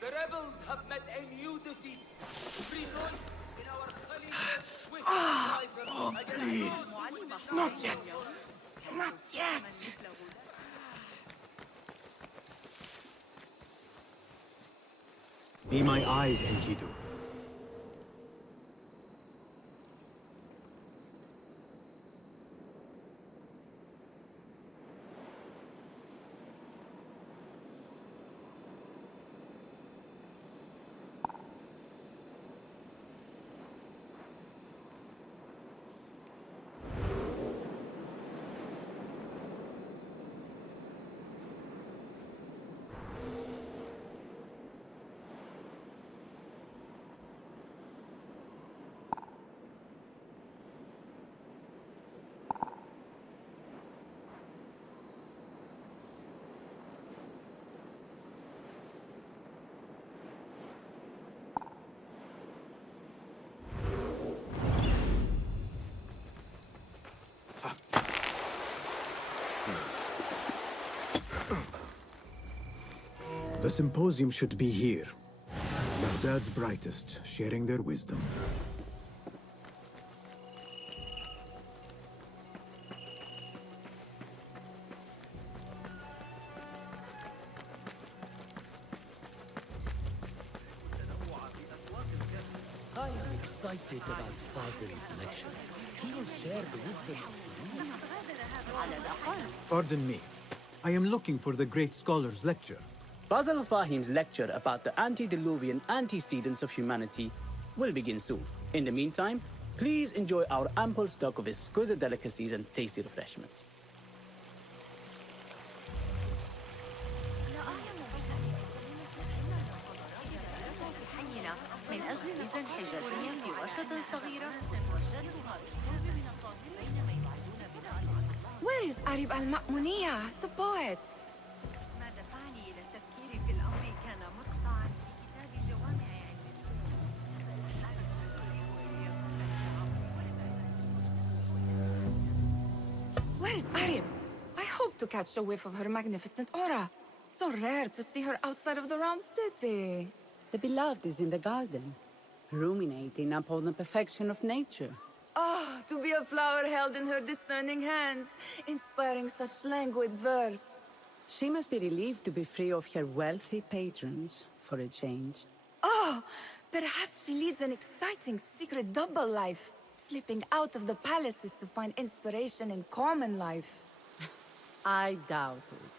The rebels have met a new defeat. Prison in our Khalifa's Oh, please. Not yet. Not yet. Be my eyes, Enkidu. The symposium should be here. Baghdad's brightest, sharing their wisdom. I am excited about Fazil's lecture. He will share the wisdom of Pardon me. I am looking for the great scholar's lecture. Fazl Fahim's lecture about the antediluvian antecedents of humanity will begin soon. In the meantime, please enjoy our ample stock of exquisite delicacies and tasty refreshments. Where is Arib al-Ma'muniya, the poet? Where is Arib? I hope to catch a whiff of her magnificent aura. So rare to see her outside of the round city. The beloved is in the garden, ruminating upon the perfection of nature. Oh, to be a flower held in her discerning hands, inspiring such languid verse. She must be relieved to be free of her wealthy patrons, for a change. Oh, perhaps she leads an exciting secret double life, slipping out of the palaces to find inspiration in common life. I doubt it.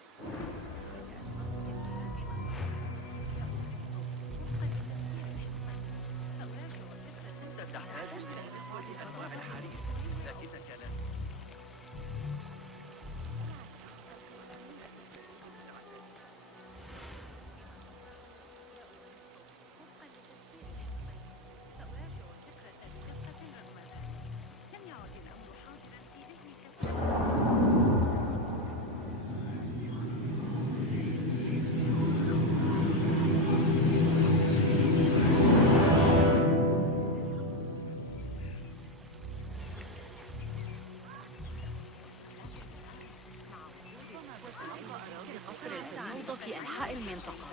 في أنحاء المنطقة.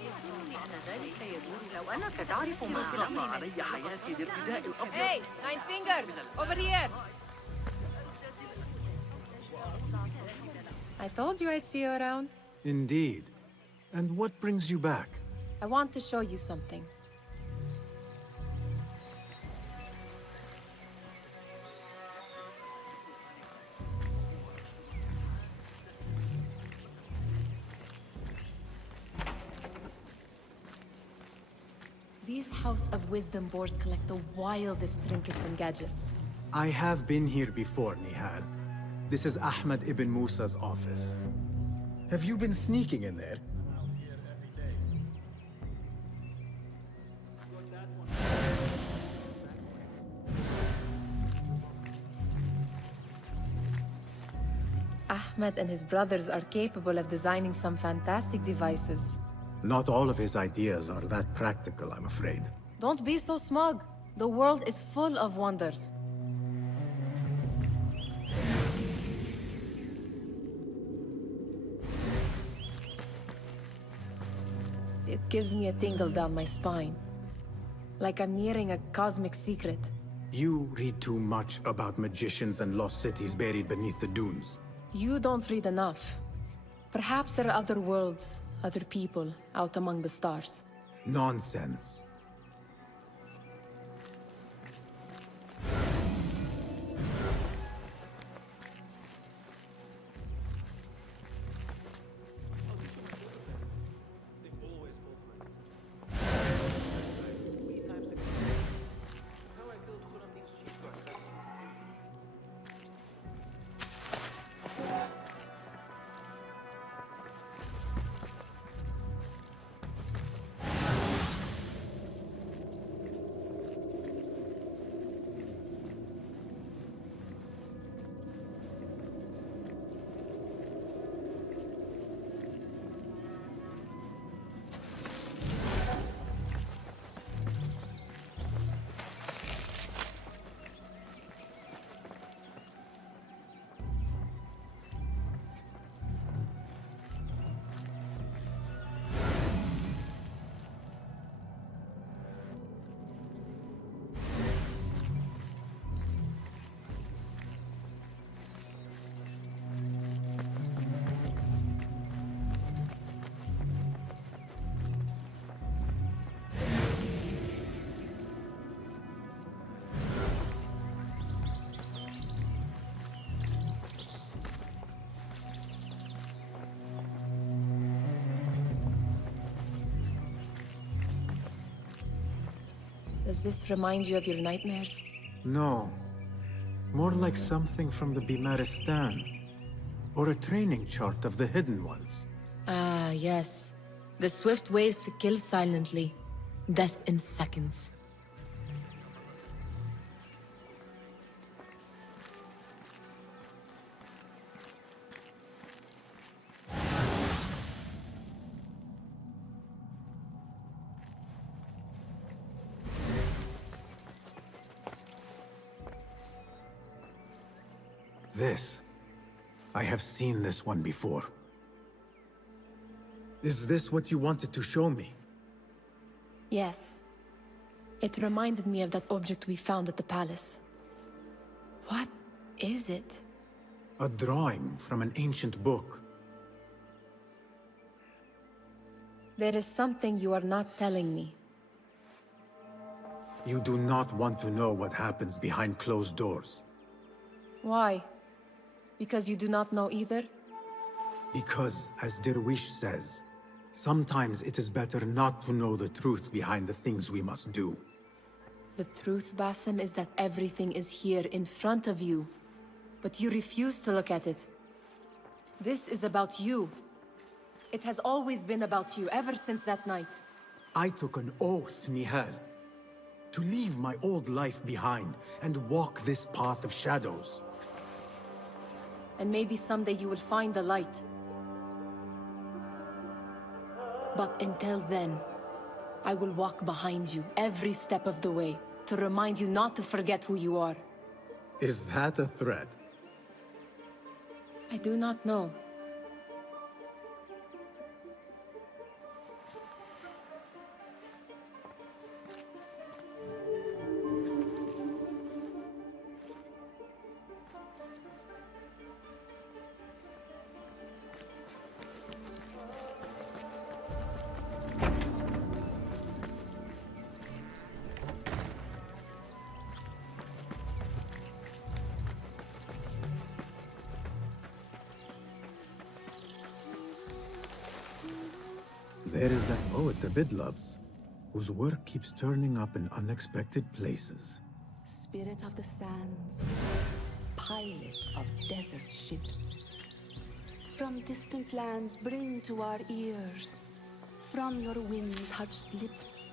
يسرني أن ذلك يدور لو أنك تعرف ما في الأمر علي حياتي لارتداء الأبيض. Hey, 9 fingers! Over here! I told you I'd see you around. Indeed. And what brings you back? I want to show you something. These House of Wisdom boars collect the wildest trinkets and gadgets. I have been here before, Nihal. This is Ahmed ibn Musa's office. Have you been sneaking in there? Ahmed and his brothers are capable of designing some fantastic devices. Not all of his ideas are that practical, I'm afraid. Don't be so smug. The world is full of wonders. It gives me a tingle down my spine. Like I'm nearing a cosmic secret. You read too much about magicians and lost cities buried beneath the dunes. You don't read enough. Perhaps there are other worlds, other people, out among the stars. Nonsense. Does this remind you of your nightmares? No. More like something from the Bimaristan. Or a training chart of the Hidden Ones. Ah, yes. The swift ways to kill silently. Death in seconds. This. I have seen this one before. Is this what you wanted to show me? Yes. It reminded me of that object we found at the palace. What is it? A drawing from an ancient book. There is something you are not telling me. You do not want to know what happens behind closed doors. Why? Because you do not know either? Because, as Derwish says, sometimes it is better not to know the truth behind the things we must do. The truth, Basim, is that everything is here in front of you. But you refuse to look at it. This is about you. It has always been about you, ever since that night. I took an oath, Nihal, to leave my old life behind and walk this path of shadows. And maybe someday you will find the light. But until then, I will walk behind you every step of the way to remind you not to forget who you are. Is that a threat? I do not know. There is that poet Abid loves, whose work keeps turning up in unexpected places. Spirit of the sands, pilot of desert ships. From distant lands bring to our ears, from your wind-touched lips,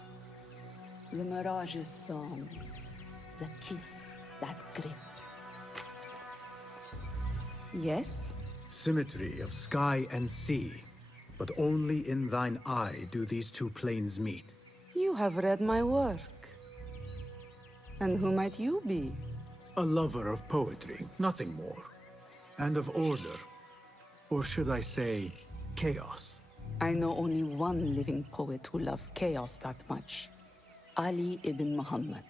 the Mirage's song, the kiss that grips. Yes? Symmetry of sky and sea, but only in thine eye do these two planes meet. You have read my work. And who might you be? A lover of poetry, nothing more. And of order. Or should I say, chaos. I know only one living poet who loves chaos that much. Ali ibn Muhammad.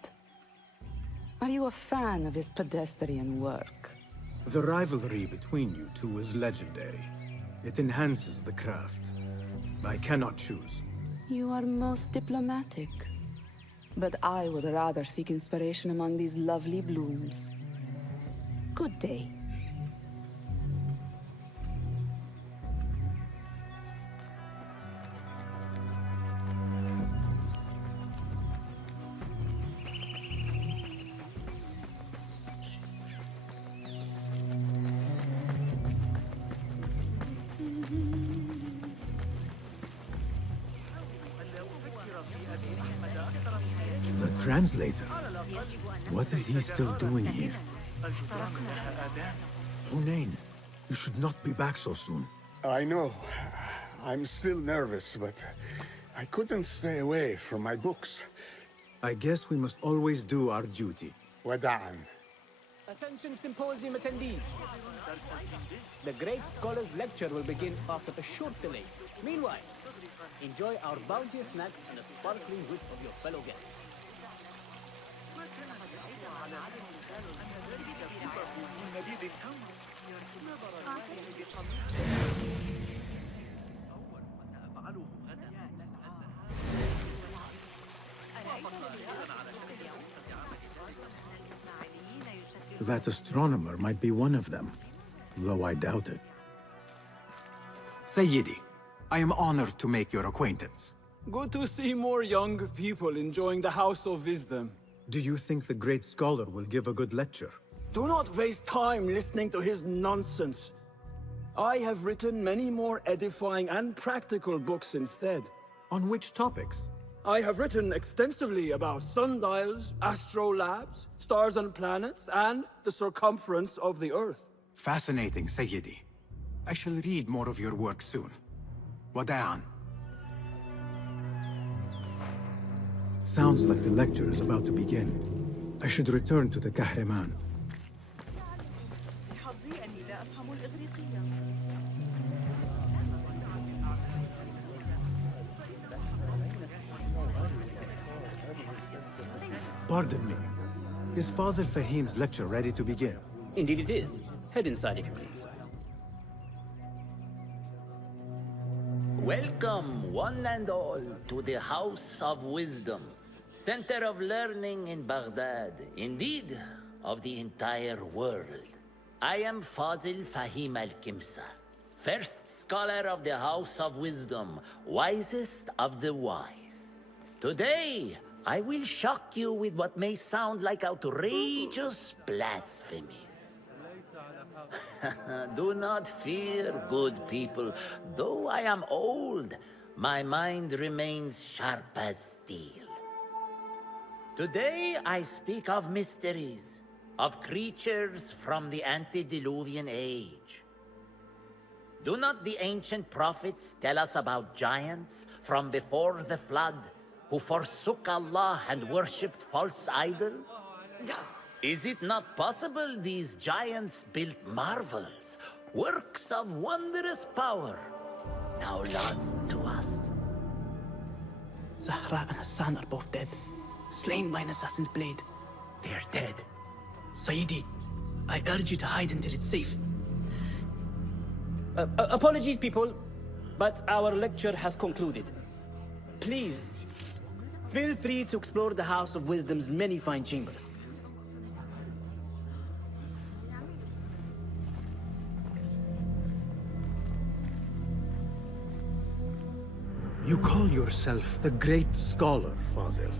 Are you a fan of his pedestrian work? The rivalry between you two is legendary. It enhances the craft. I cannot choose. You are most diplomatic. But I would rather seek inspiration among these lovely blooms. Good day. The translator? What is he still doing here? Hunain, you should not be back so soon. I know. I'm still nervous, but I couldn't stay away from my books. I guess we must always do our duty. Wada'an. Attention symposium attendees. The great scholar's lecture will begin after a short delay. Meanwhile, enjoy our bounteous snacks and a sparkling wit of your fellow guests. That astronomer might be one of them, though I doubt it. Sayyidi, I am honored to make your acquaintance. Good to see more young people enjoying the House of Wisdom. Do you think the great scholar will give a good lecture? Do not waste time listening to his nonsense. I have written many more edifying and practical books instead. On which topics? I have written extensively about sundials, astrolabes, stars and planets, and the circumference of the Earth. Fascinating, Sayyidi. I shall read more of your work soon. Wada'an. Sounds like the lecture is about to begin. I should return to the Kahraman. Pardon me. Is Fazil Fahim's lecture ready to begin? Indeed it is. Head inside if you please. Welcome, one and all, to the House of Wisdom, center of learning in Baghdad, indeed, of the entire world. I am Fazil Fahim al-Kimsa, first scholar of the House of Wisdom, wisest of the wise. Today, I will shock you with what may sound like outrageous blasphemies. Do not fear, good people. Though I am old, my mind remains sharp as steel. Today I speak of mysteries, of creatures from the antediluvian age. Do not the ancient prophets tell us about giants from before the flood who forsook Allah and worshipped false idols? Is it not possible these giants built marvels, works of wondrous power, now lost to us? Zahra and Hassan are both dead, slain by an assassin's blade. They're dead. Sayyidi, I urge you to hide until it's safe. Apologies, people, but our lecture has concluded. Please, feel free to explore the House of Wisdom's many fine chambers. You call yourself the great scholar, Fazil.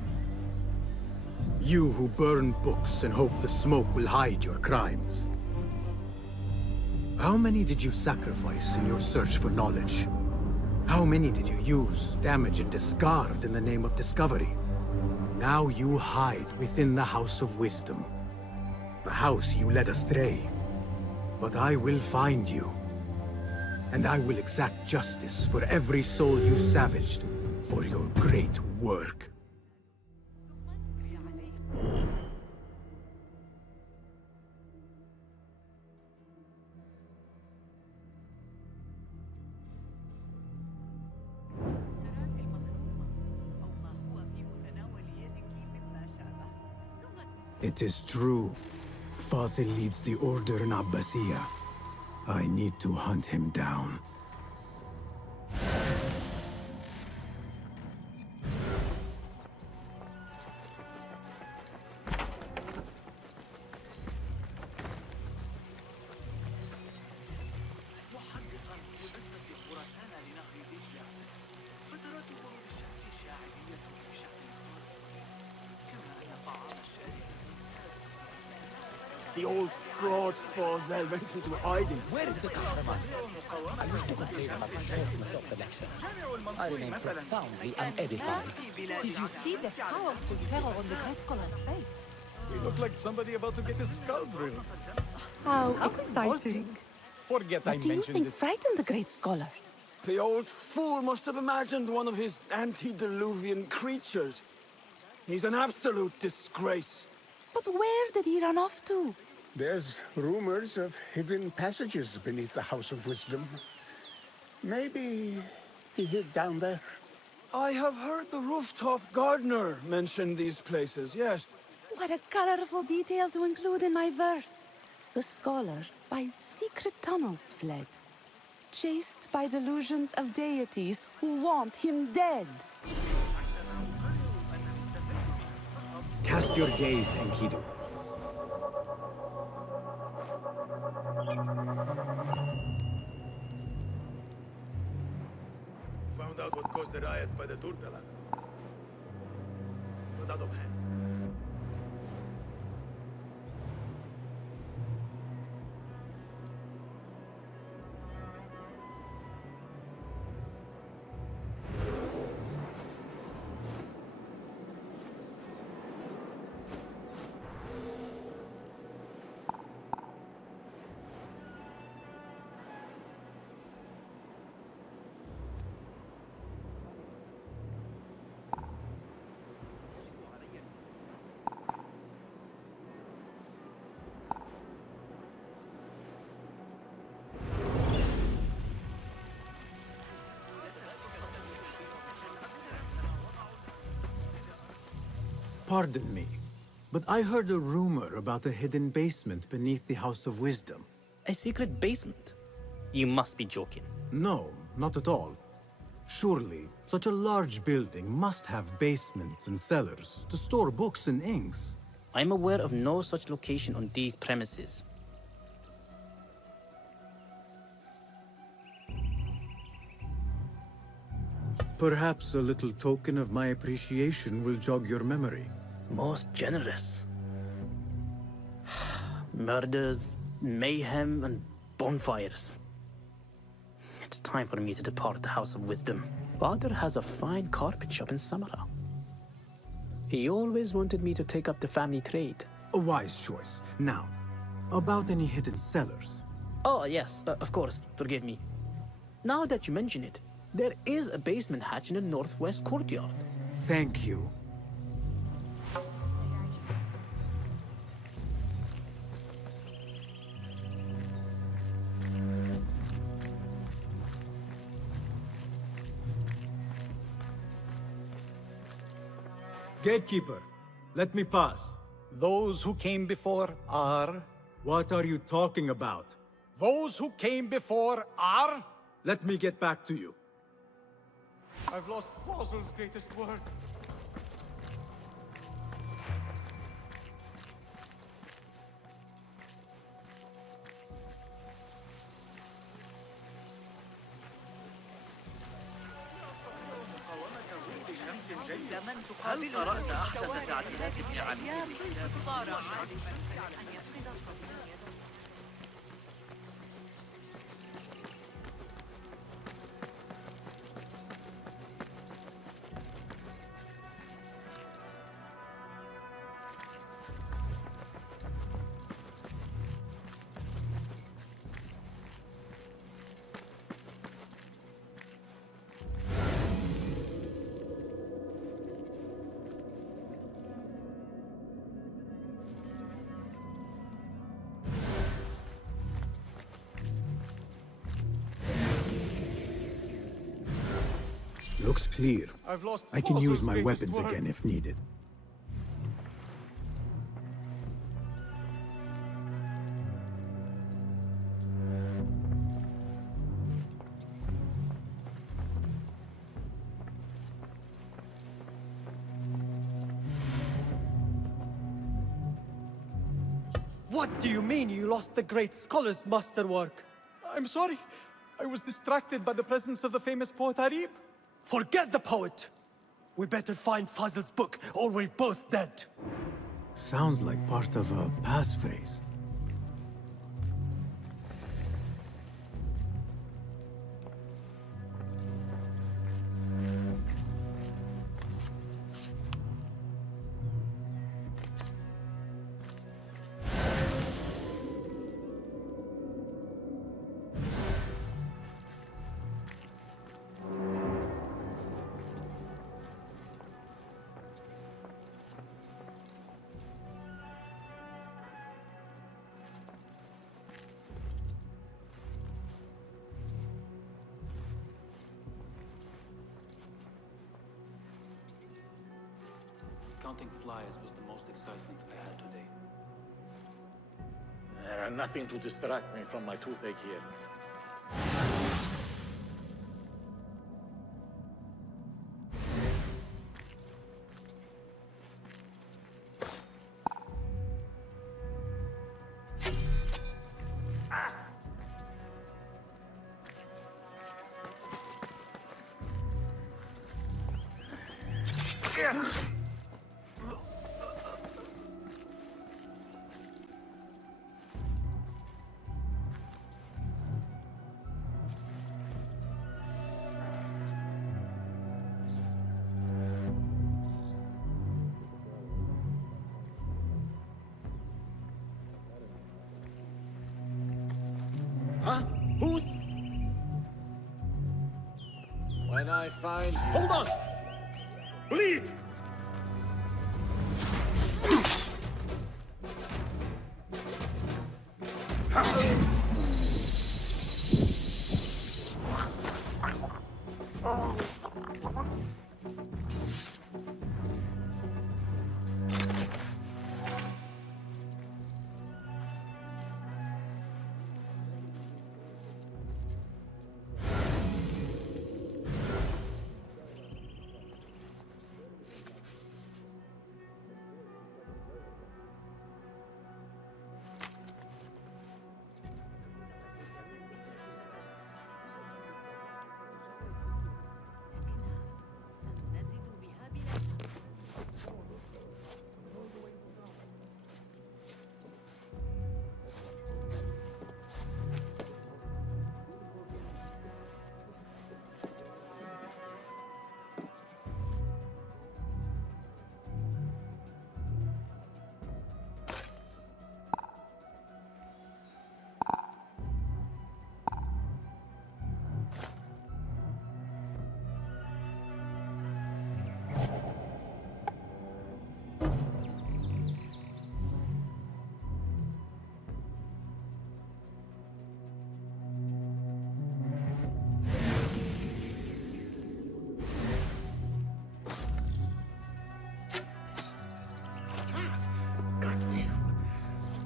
You who burn books and hope the smoke will hide your crimes. How many did you sacrifice in your search for knowledge? How many did you use, damage, and discard in the name of discovery? Now you hide within the House of Wisdom. The house you led astray. But I will find you. And I will exact justice for every soul you savaged for your great work. It is true. Fazil leads the Order in Abbasiyah. I need to hunt him down. The old fraud Fazil went into hiding. Where is the Kahraman? I used to complain about the shortness of the lecture. I remain profoundly unedified. Did you see the powerful terror on the Great Scholar's face? He looked like somebody about to get his skull drilled. How exciting. Forget I What do you mentioned think it. frightened the great scholar? The old fool must have imagined one of his antediluvian creatures. He's an absolute disgrace. But where did he run off to? There's rumors of hidden passages beneath the House of Wisdom. Maybe he hid down there. I have heard the rooftop gardener mention these places, yes. What a colorful detail to include in my verse. The scholar by secret tunnels fled, chased by delusions of deities who want him dead. Cast your gaze, Enkidu. Found out what caused the riot by the Turtalas. Got out of hand. Pardon me, but I heard a rumor about a hidden basement beneath the House of Wisdom. A secret basement? You must be joking. No, not at all. Surely, such a large building must have basements and cellars to store books and inks. I'm aware of no such location on these premises. Perhaps a little token of my appreciation will jog your memory. Most generous. Murders, mayhem, and bonfires. It's time for me to depart the House of Wisdom. Father has a fine carpet shop in Samara. He always wanted me to take up the family trade. A wise choice. Now, about any hidden cellars? Oh, yes, of course, forgive me. Now that you mention it, there is a basement hatch in the northwest courtyard. Thank you. Gatekeeper, let me pass. Those who came before are... What are you talking about? Those who came before are... Let me get back to you. I've lost Fazil's greatest word. هل قرأت أحدث تعديلات النعم؟ Looks clear. I've lost I can use Fazil's my greatest weapons word. again if needed. What do you mean you lost the great scholar's masterwork? I'm sorry. I was distracted by the presence of the famous poet Arib. Forget the poet! We better find Fazl's book, or we're both dead. Sounds like part of a passphrase. Counting flies was the most excitement I had today. Nothing to distract me from my toothache here. Huh? Who's? When I find... Hold on! Bleed!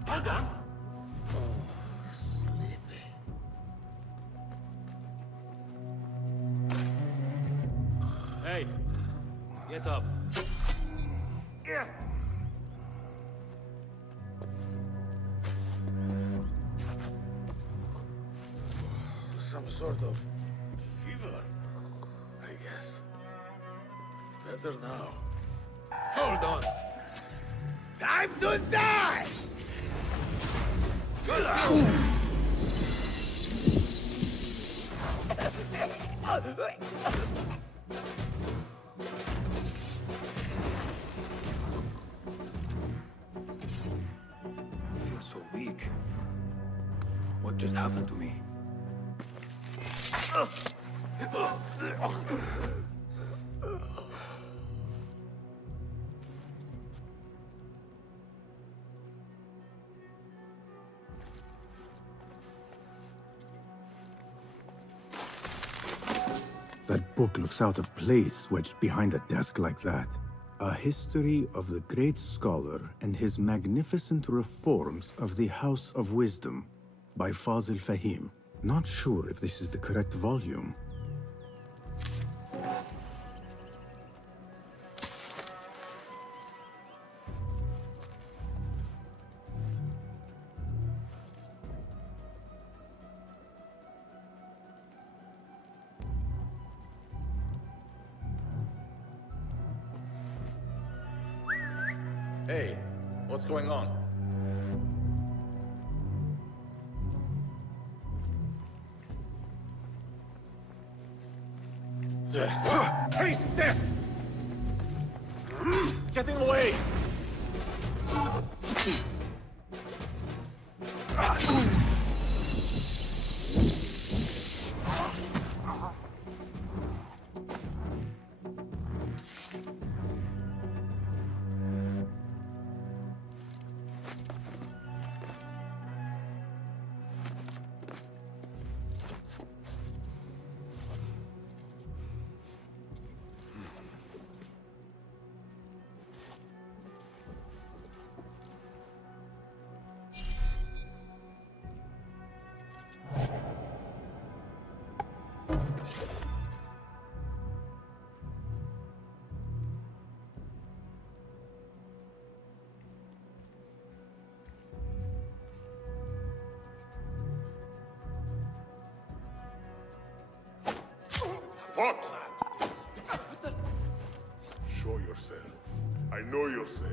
Hold on. Oh, sleepy. Hey, get up. Yeah. Some sort of fever, I guess. Better now. Hold on. Time to die! I feel so weak. What just happened to me? That book looks out of place wedged behind a desk like that. A history of the great scholar and his magnificent reforms of the House of Wisdom by Fazl Fahim. Not sure if this is the correct volume. Hey, what's going on? Taste death! Getting away! What? Show yourself. I know yourself.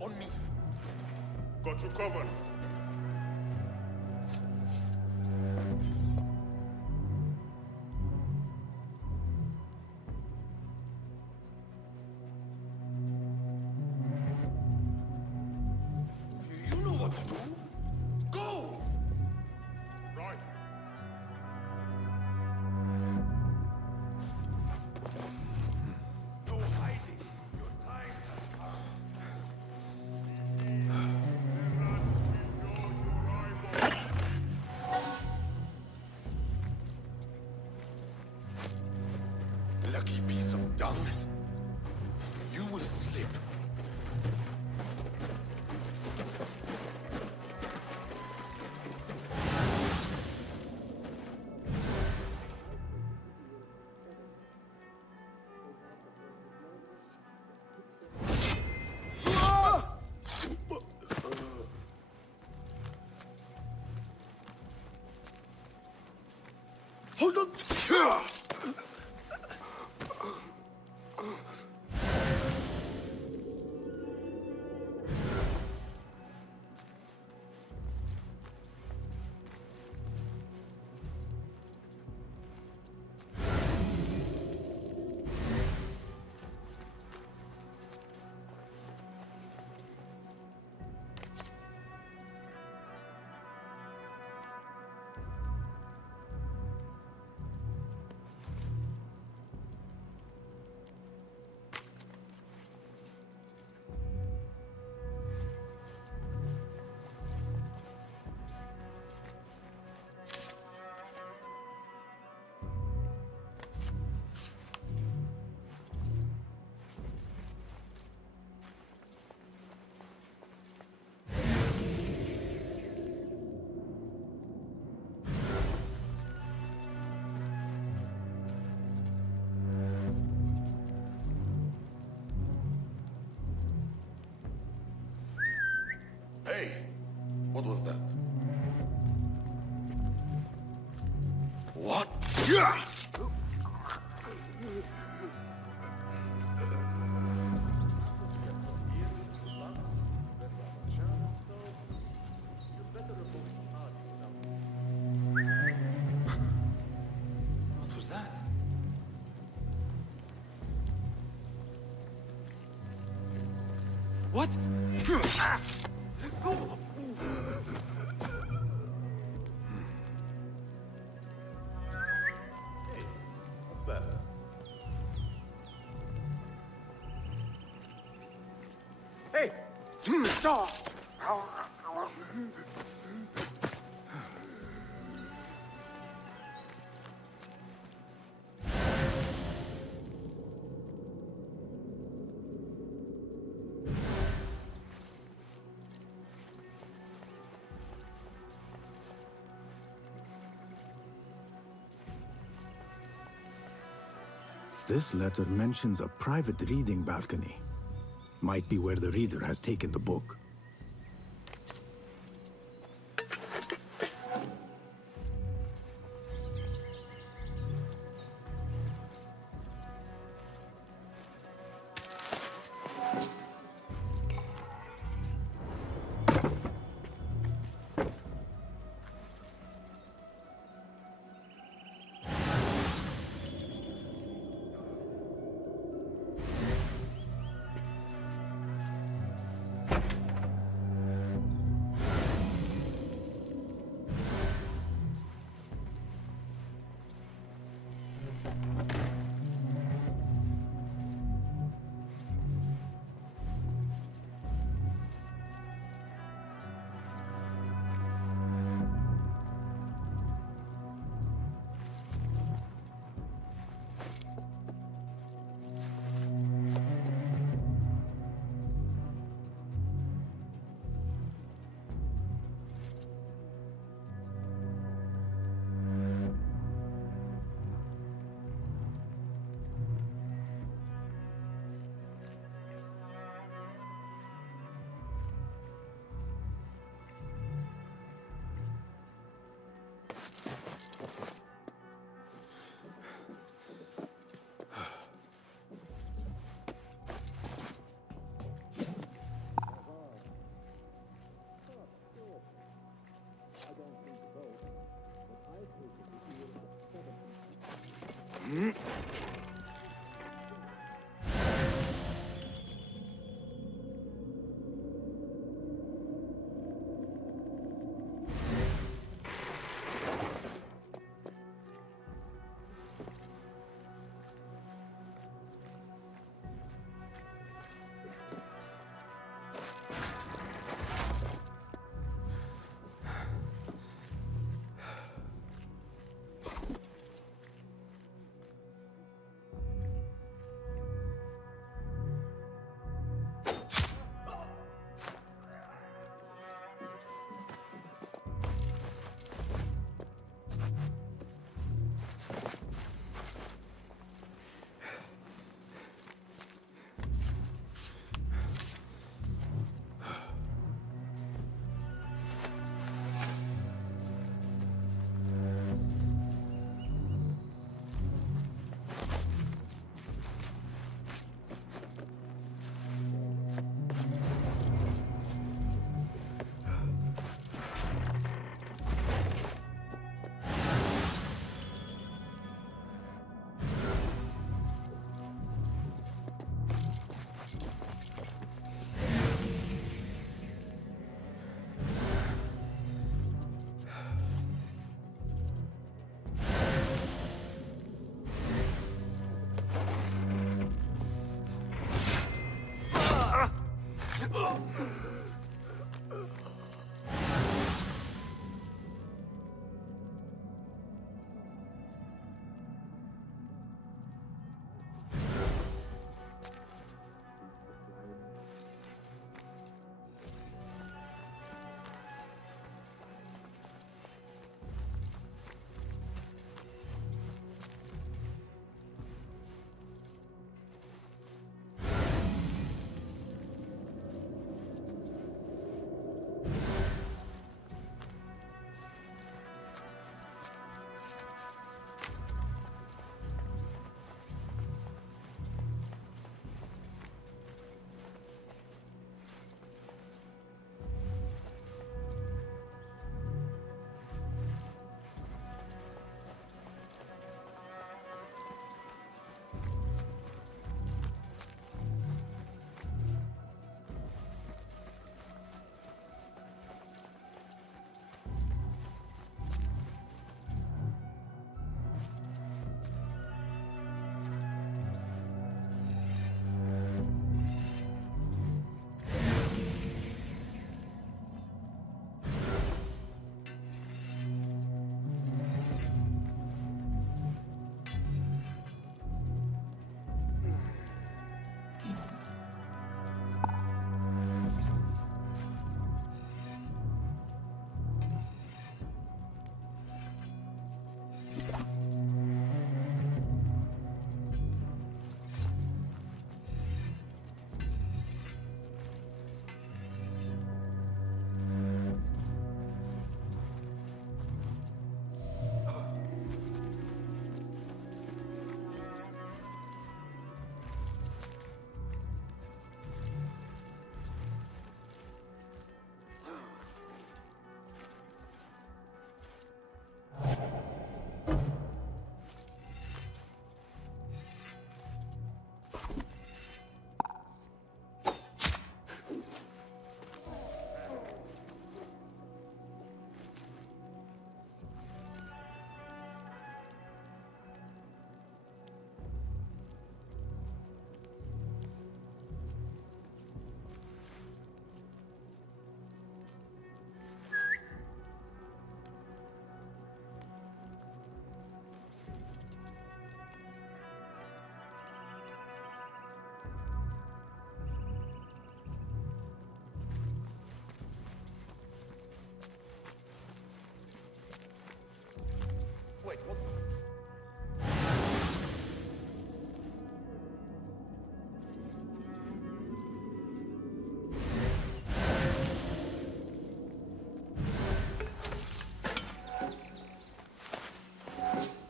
On me. Got you covered. You know what to do. Go! Right. No hiding. Your time has come. Lucky piece of dung. You will slip. Hold on! Hey, what was that? What? Yeah! What was that? What? What's that? Hey! Stop! This letter mentions a private reading balcony. Might be where the reader has taken the book.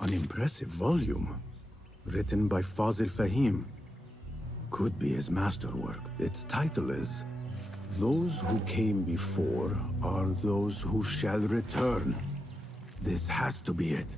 An impressive volume, written by Fazil Fahim. Could be his masterwork. Its title is, "Those who came before are those who shall return." This has to be it.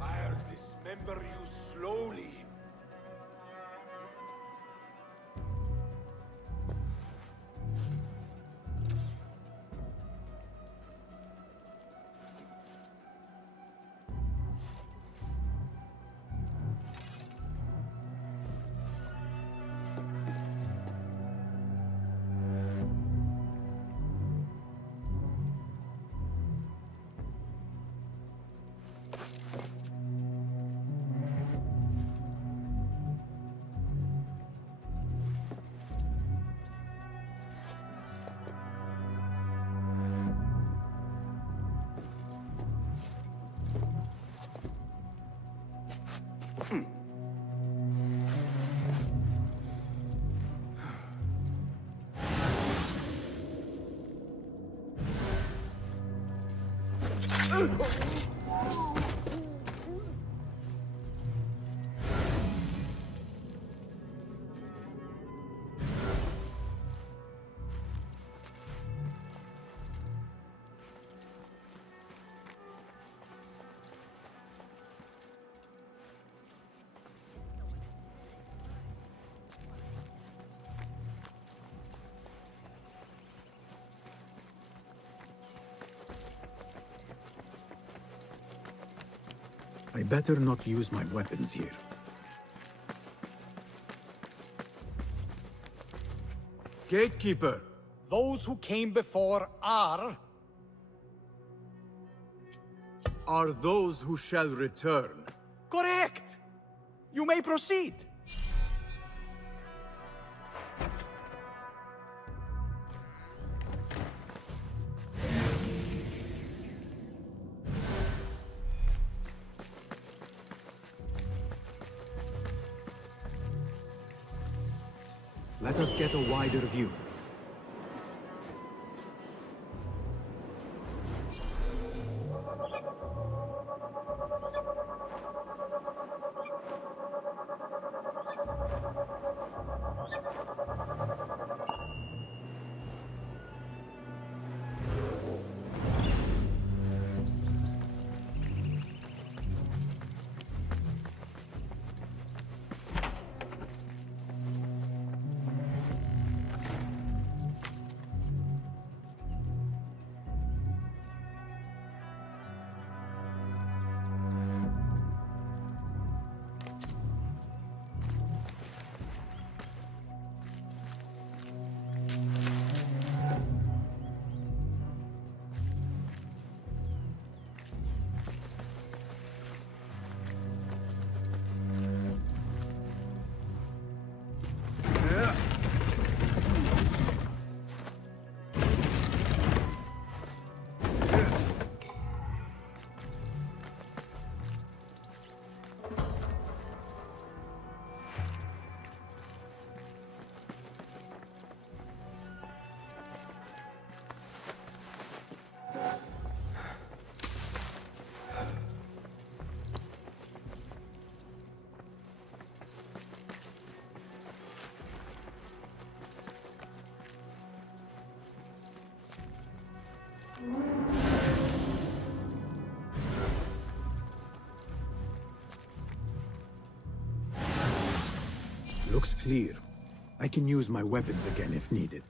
I'll dismember you slowly. I better not use my weapons here. Gatekeeper! Those who came before are those who shall return. correct. You may proceed. Let us get a wider view. Looks clear. I can use my weapons again if needed.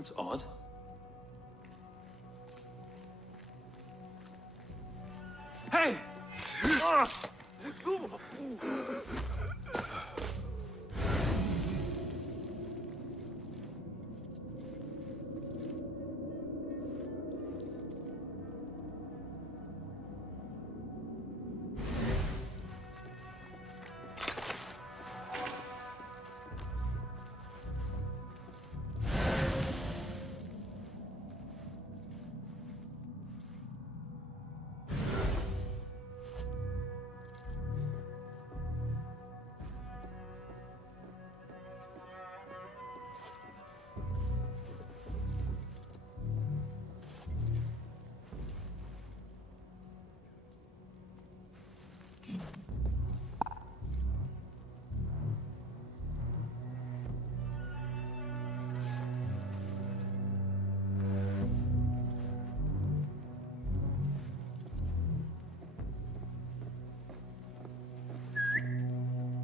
That's odd. Hey!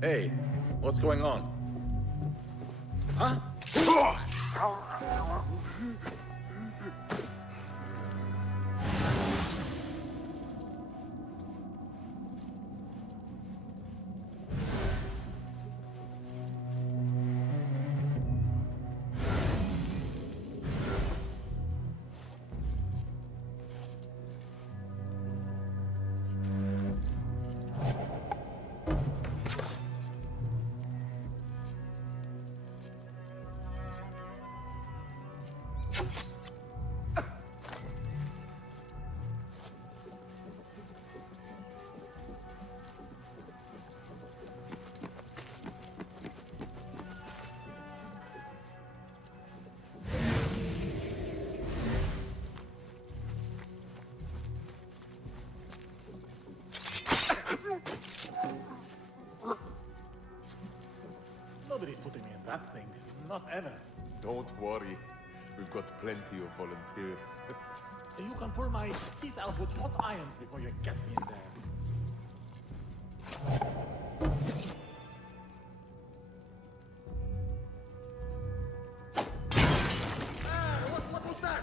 Hey, what's going on? Huh? Nobody's putting me in that thing. Not ever. Don't worry. We've got plenty of volunteers. You can pull my teeth out with hot irons before you get me in there. What was that?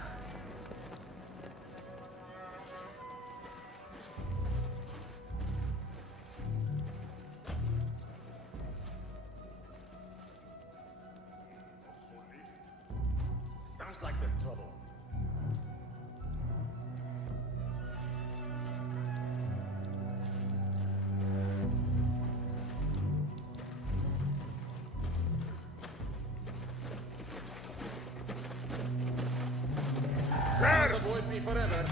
Sounds like there's trouble. Avoid me forever.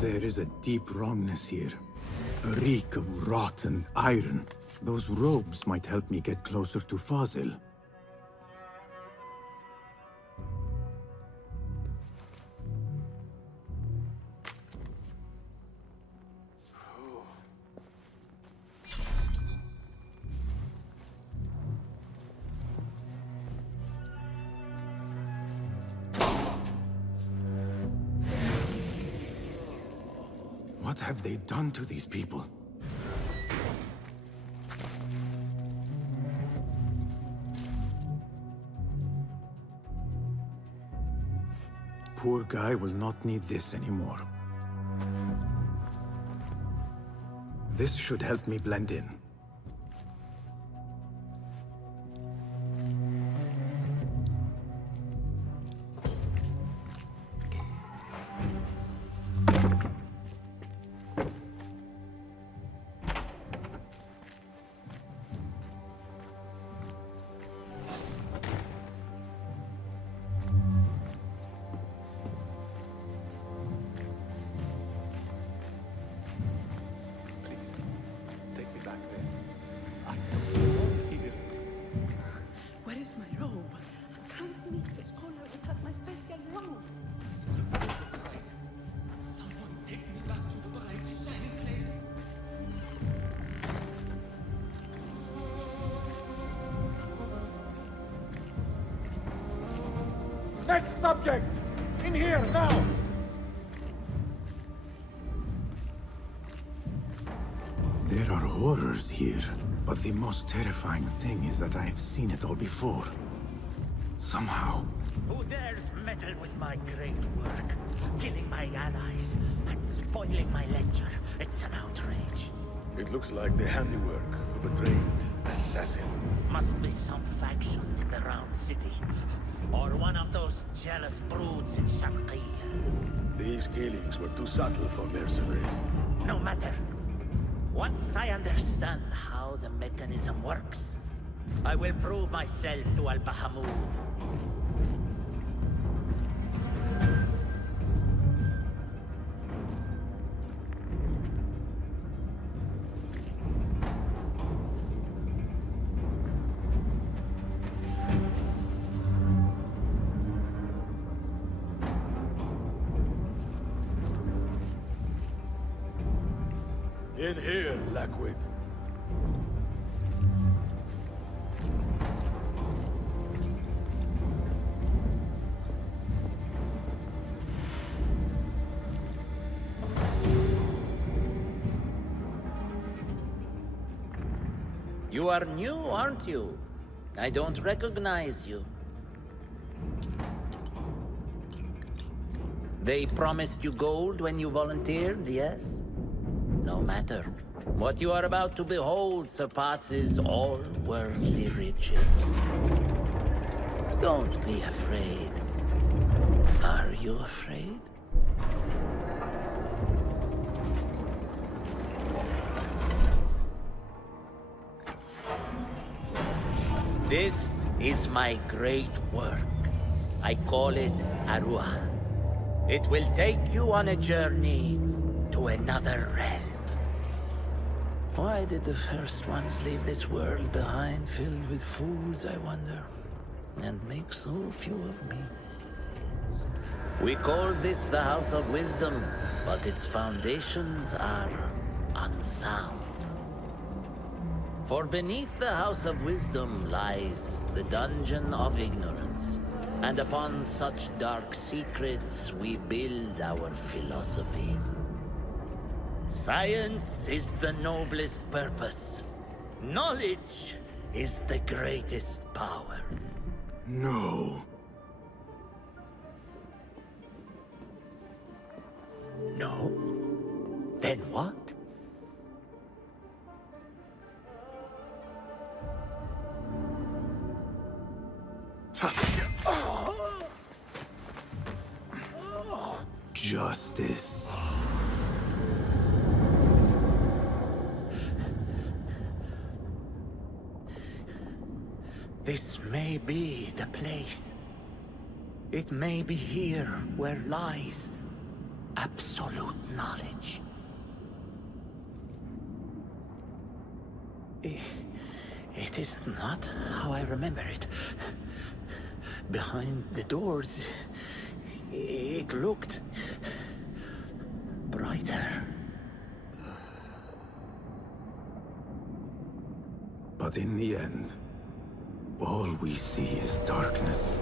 There is a deep wrongness here. A reek of rotten iron. Those robes might help me get closer to Fazil. What have they done to these people? Poor guy will not need this anymore. This should help me blend in. Where is my robe? I can't meet a scholar without my special robe. Someone take me back to the bright, shining place. Next subject! In here, now! There are horrors here, but the most terrifying thing is that I have seen it all before. Somehow. Who dares meddle with my great work? Killing my allies and spoiling my lecture. It's an outrage. It looks like the handiwork of a trained assassin. Must be some faction in the Round City. Or one of those jealous broods in Sharqiyya. These killings were too subtle for mercenaries. No matter. Once I understand how the mechanism works, I will prove myself to Al-Bahamud. In here, Lackwit. You are new, aren't you? I don't recognize you. They promised you gold when you volunteered, yes? No matter. What you are about to behold surpasses all worldly riches. Don't be afraid. Are you afraid? This is my great work. I call it Arua. It will take you on a journey to another realm. Why did the first ones leave this world behind, filled with fools, I wonder, and make so few of me? We call this the House of Wisdom, but its foundations are unsound. For beneath the House of Wisdom lies the Dungeon of Ignorance, and upon such dark secrets we build our philosophies. Science is the noblest purpose. Knowledge is the greatest power. No. No? Then what? Justice. This may be the place. It may be here where lies absolute knowledge. It is not how I remember it. Behind the doors, it looked brighter. But in the end, all we see is darkness.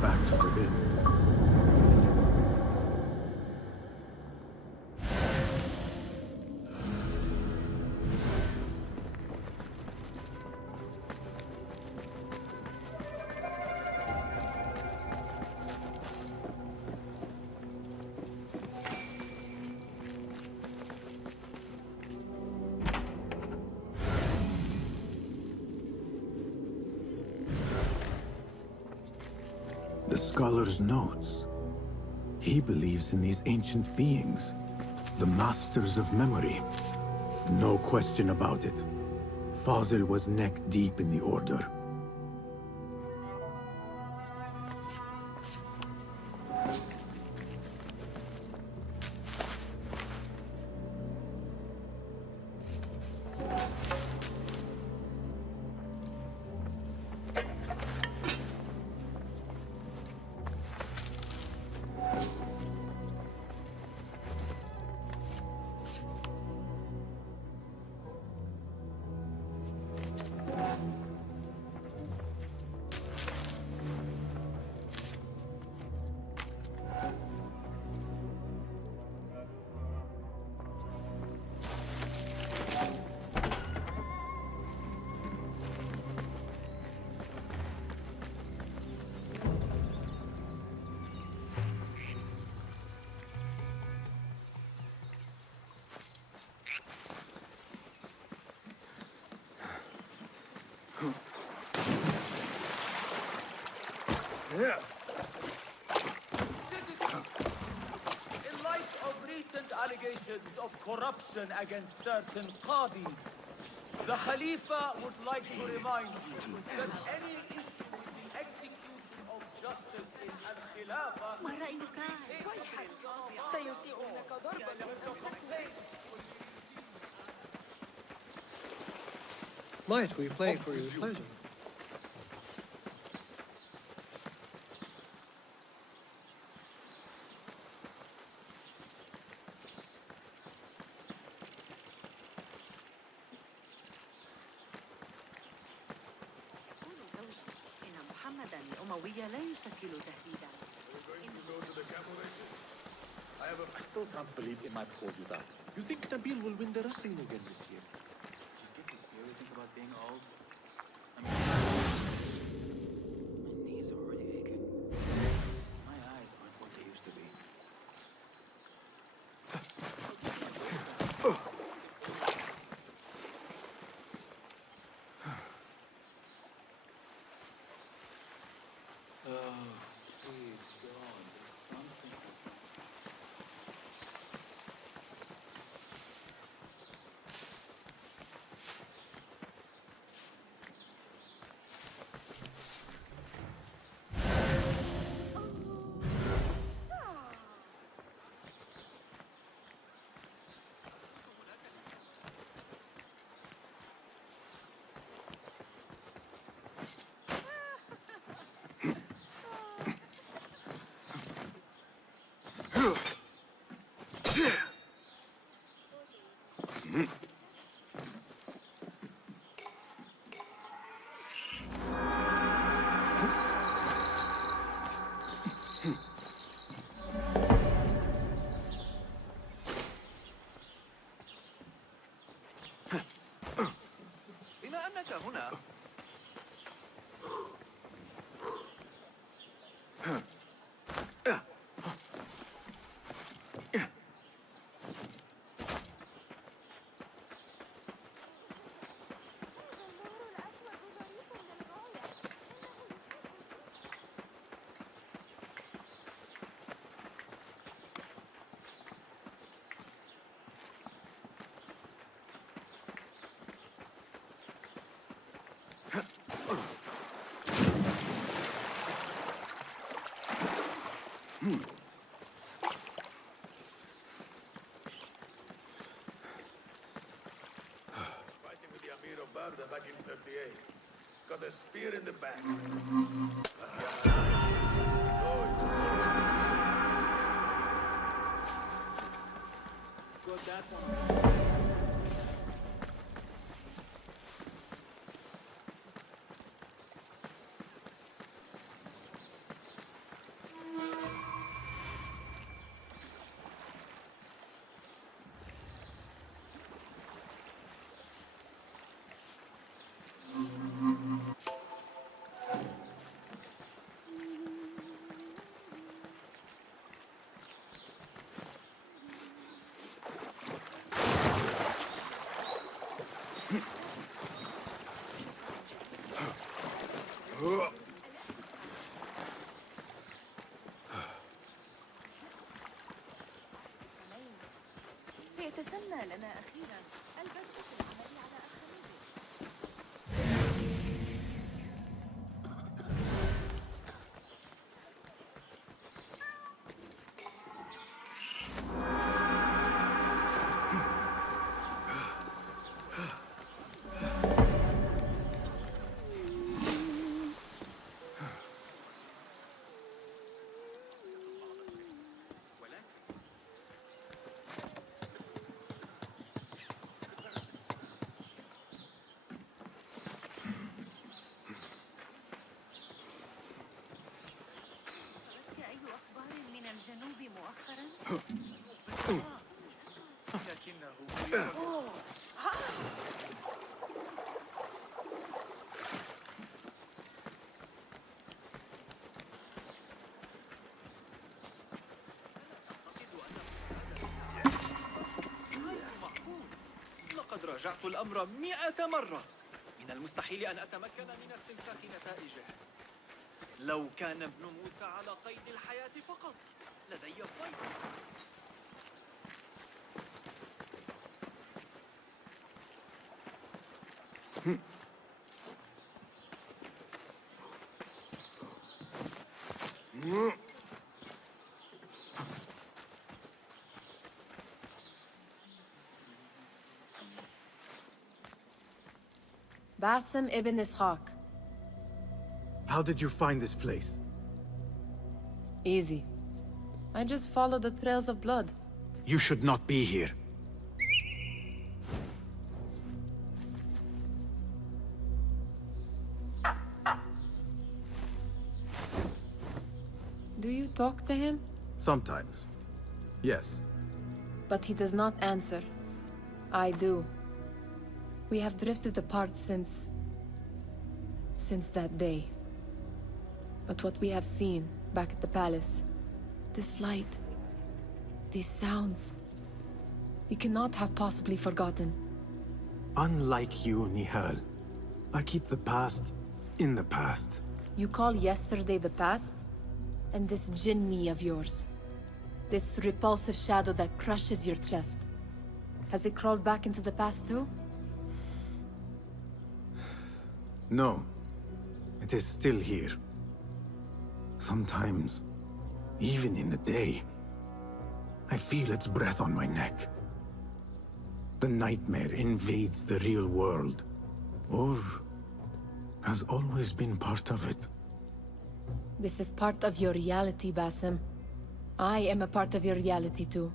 back to Berlin. The scholar's notes. He believes in these ancient beings, the masters of memory. No question about it. Fazil was neck deep in the Order. In light of recent allegations of corruption against certain qadis, the Khalifa would like to remind you that any issue with the execution of justice in Al-Khilafa... ما رأيك؟ سيسيئونك ضربا Might we play for your pleasure? الأموية لا يشكل تهديدا. I still can't believe Imad called you that. You think Nabil will win the wrestling again this year? He's getting... You ever think about being old? I mean... My knees are already aching. My eyes aren't what they used to be. بما أنك هنا Fighting with the Amir of Barda back in 38. Got a spear in the back. Got that one. يتسنى لنا أخيرا البدء في العمل على أخميده. الجنوب مؤخرا؟ لقد راجعت الأمر 100 مرة. من المستحيل أن أتمكن من استنساخ نتائجه. لو كان ابن موسى على قيد الحياة فقط لدي ضيف. Basim ibn Ishaq. How did you find this place? Easy. I just followed the trails of blood. You should not be here. Do you talk to him? Sometimes. Yes. But he does not answer. I do. We have drifted apart since that day. But what we have seen back at the palace, this light, these sounds, we cannot have possibly forgotten. Unlike you, Nihal, I keep the past in the past. You call yesterday the past? And this jinni of yours, this repulsive shadow that crushes your chest, has it crawled back into the past too? No. It is still here. Sometimes, even in the day, I feel its breath on my neck. The nightmare invades the real world, or has always been part of it. This is part of your reality, Basim. I am a part of your reality too.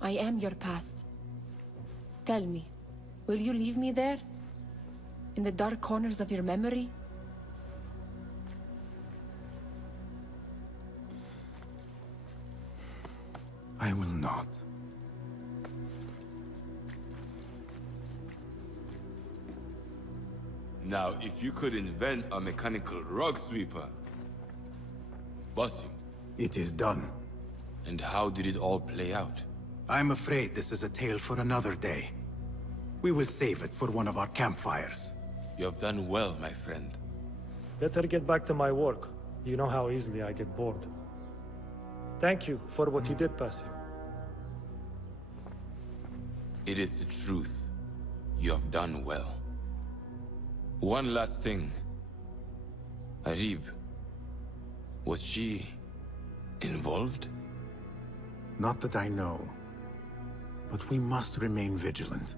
I am your past. Tell me, will you leave me there? In the dark corners of your memory? I will not. Now, if you could invent a mechanical rug sweeper, Basim. It is done. And how did it all play out? I'm afraid this is a tale for another day. We will save it for one of our campfires. You have done well, my friend. Better get back to my work. You know how easily I get bored. Thank you for what you did, Basim. It is the truth. You have done well. One last thing. Arib, was she involved? Not that I know. But we must remain vigilant.